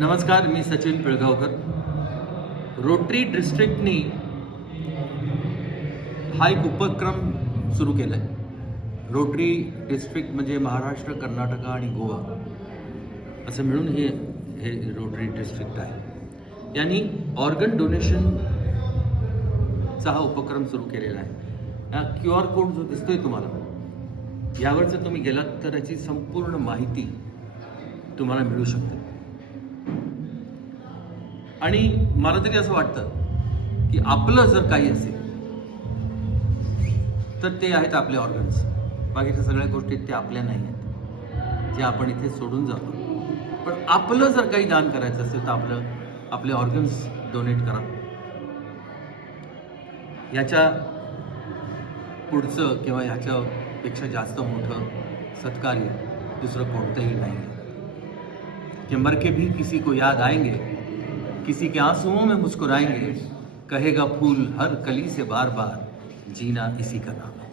नमस्कार, मी सचिन पिळगावकर. रोटरी डिस्ट्रिक्टनी हा एक उपक्रम सुरू केला आहे. रोटरी डिस्ट्रिक्ट म्हणजे महाराष्ट्र, कर्नाटक आणि गोवा असं मिळून हे हे रोटरी डिस्ट्रिक्ट आहे. यांनी ऑर्गन डोनेशनचा हा उपक्रम सुरू केलेला आहे. हा QR कोड जो दिसतोय तुम्हाला, यावर जर तुम्ही गेलात तर याची संपूर्ण माहिती तुम्हाला मिळू शकते. आणि मला तरी असं वाटतं की आपलं जर काही असेल तर ते आहेत आपले ऑर्गन्स. बाकीच्या सगळ्या गोष्टी त्या आपल्या नाही आहेत, जे आपण इथे सोडून जातो. पण आपलं जर काही दान करायचं असेल तर आपले ऑर्गन्स डोनेट करा. याच्या पुढचं किंवा ह्याच्यापेक्षा जास्त मोठं सत्कार्य दुसरं कोणतंही नाही आहे. कि मर के भी किसी को याद आएंगे, किसी के आंसुओं में मुस्कुराएंगे, कहेगा फूल हर कली से बार बार, जीना इसी का नाम है.